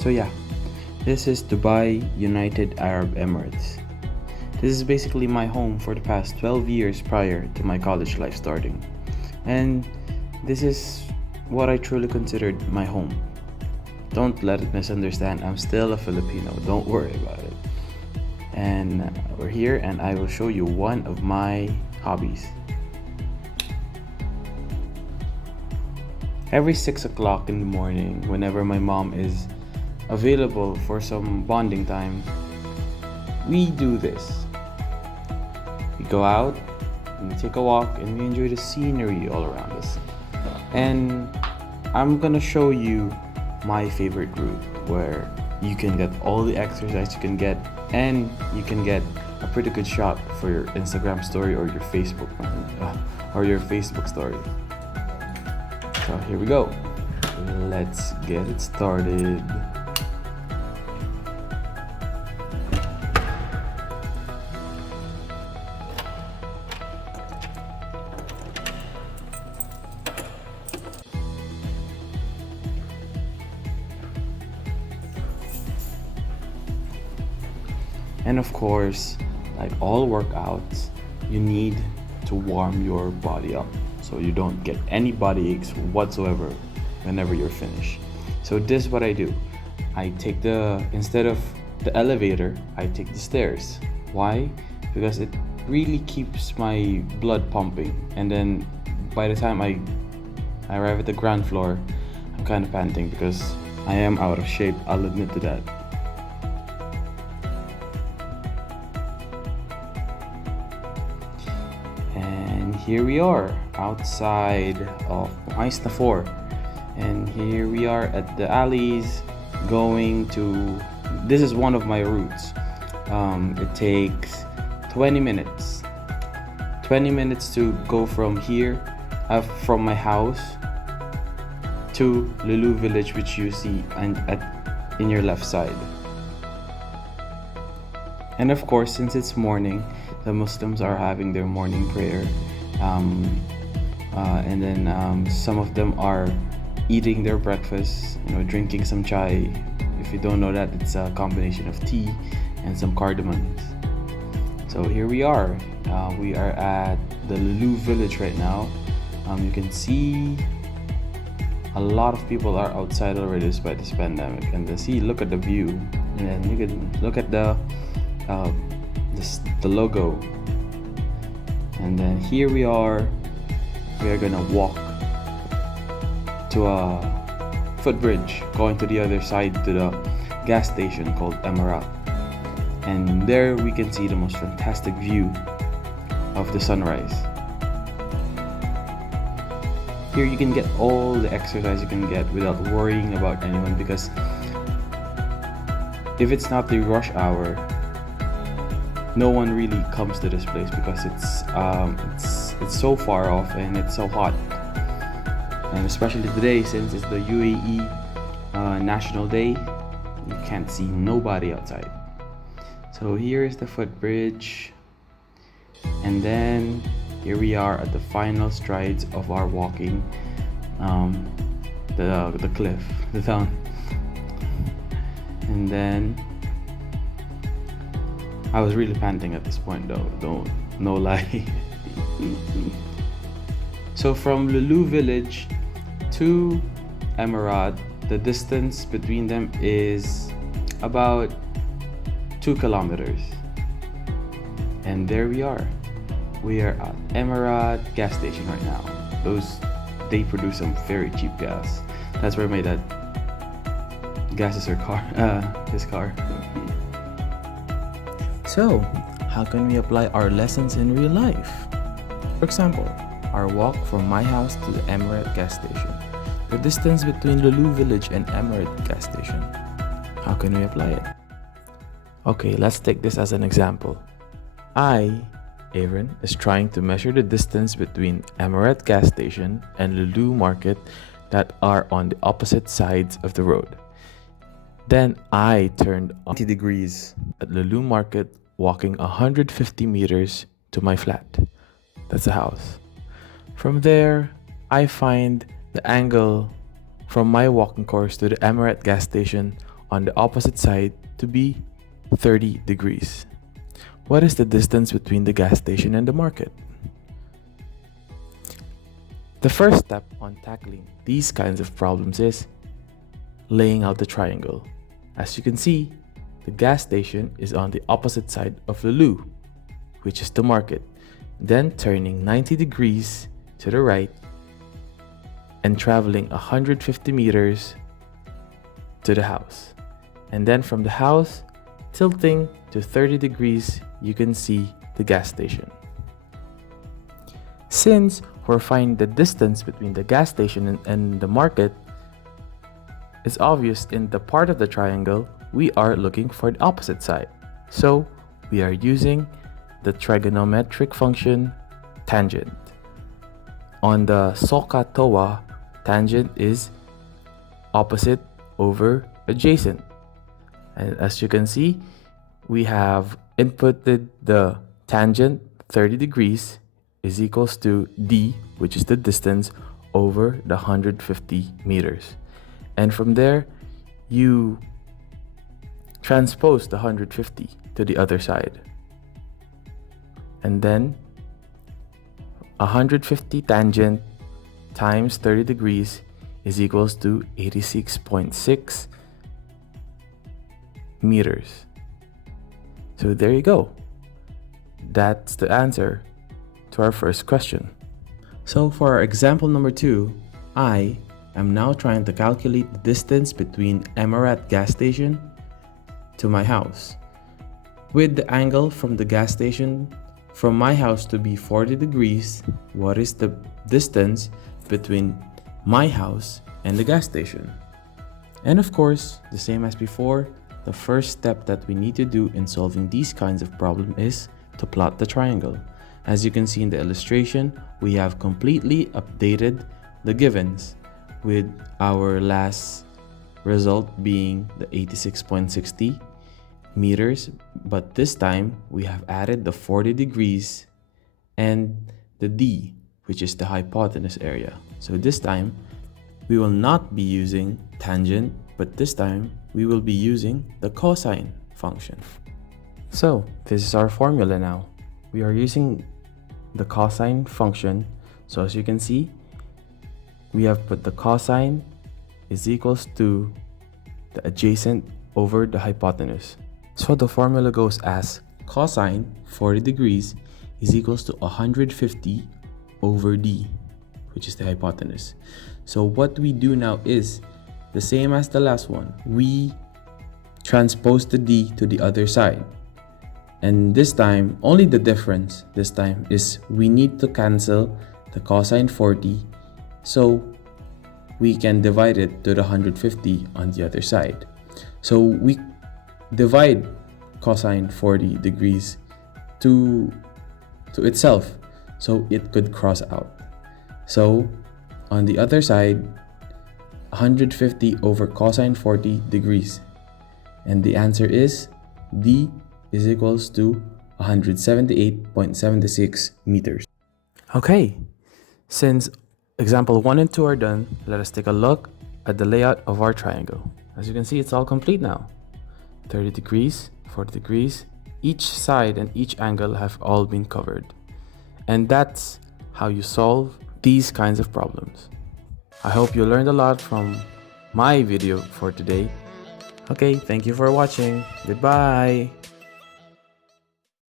So yeah, this is Dubai, United Arab Emirates. This is basically my home for the past 12 years prior to my college life starting. And this is what I truly considered my home. Don't let it misunderstand, I'm still a Filipino, don't worry about it. And we're here and I will show you one of my hobbies. Every 6 o'clock in the morning, whenever my mom is available for some bonding time, we do this. We go out and we take a walk and we enjoy the scenery all around us. And I'm gonna show you my favorite route where you can get all the exercise you can get and you can get a pretty good shot for your Instagram story or your Facebook story. So here we go. Let's get it started. And of course, like all workouts, you need to warm your body up so you don't get any body aches whatsoever whenever you're finished. So this is what I do. Instead of the elevator, I take the stairs. Why? Because it really keeps my blood pumping. And then by the time I arrive at the ground floor, I'm kind of panting because I am out of shape, I'll admit to that. Here we are outside of Isna 4, and here we are at the alleys going to, this is one of my routes. It takes 20 minutes to go from here, from my house to Lulu Village, which you see in your left side. And of course, since it's morning, the Muslims are having their morning prayer. And then some of them are eating their breakfast, drinking some chai. If you don't know that, it's a combination of tea and some cardamoms. So here we are. We are at the Lulu Village right now. You can see a lot of people are outside already despite this pandemic. And look at the view. And then you can look at the logo. And then here we are gonna walk to a footbridge going to the other side to the gas station called Emirat. And there we can see the most fantastic view of the sunrise. Here you can get all the exercise you can get without worrying about anyone, because if it's not the rush hour, no one really comes to this place because it's so far off and it's so hot. And especially today, since it's the UAE National Day, you can't see nobody outside. So here is the footbridge, and then here we are at the final strides of our walking the cliff, the town. And then I was really panting at this point though, no lie. So from Lulu Village to Emirat, the distance between them is about 2 kilometers. And there we are. We are at Emirat gas station right now. They produce some very cheap gas. That's where my dad gasses his car. So, how can we apply our lessons in real life? For example, our walk from my house to the Emirat gas station. The distance between Lulu Village and Emirat gas station. How can we apply it? Okay, let's take this as an example. Aaron, is trying to measure the distance between Emirat gas station and Lulu Market that are on the opposite sides of the road. Then I turned 90 degrees at Lulu Market, walking 150 meters to my flat. That's a house. From there, I find the angle from my walking course to the Emirat gas station on the opposite side to be 30 degrees. What is the distance between the gas station and the market? The first step on tackling these kinds of problems is laying out the triangle. As you can see, the gas station is on the opposite side of the loo, which is the market, then turning 90 degrees to the right and traveling 150 meters to the house. And then from the house, tilting to 30 degrees, you can see the gas station. Since we're finding the distance between the gas station and the market, it's obvious in the part of the triangle, we are looking for the opposite side. So we are using the trigonometric function tangent. On the SOHCAHTOA, tangent is opposite over adjacent. And as you can see, we have inputted the tangent 30 degrees is equals to d, which is the distance, over the 150 meters. And from there, you transpose the 150 to the other side. And then 150 tangent times 30 degrees is equals to 86.6 meters. So there you go. That's the answer to our first question. So for our example number 2, I am now trying to calculate the distance between Emarat gas station to my house. With the angle from the gas station from my house to be 40 degrees, what is the distance between my house and the gas station? And of course, the same as before, the first step that we need to do in solving these kinds of problems is to plot the triangle. As you can see in the illustration, we have completely updated the givens, with our last result being the 86.60 meters, but this time we have added the 40 degrees and the d, which is the hypotenuse area. So this time we will not be using tangent, but this time we will be using the cosine function. So this is our formula now. We are using the cosine function. So as you can see, we have put the cosine is equals to the adjacent over the hypotenuse. So the formula goes as cosine 40 degrees is equals to 150 over d, which is the hypotenuse. So what we do now is the same as the last one. We transpose the d to the other side. And this time, only the difference this time is we need to cancel the cosine 40, so we can divide it to the 150 on the other side. So we divide cosine 40 degrees to itself, so it could cross out. So on the other side, 150 over cosine 40 degrees. And the answer is d is equals to 178.76 meters. Okay, since example 1 and 2 are done, let us take a look at the layout of our triangle. As you can see, it's all complete now. 30 degrees, 40 degrees, each side and each angle have all been covered. And that's how you solve these kinds of problems. I hope you learned a lot from my video for today. Okay, thank you for watching. Goodbye.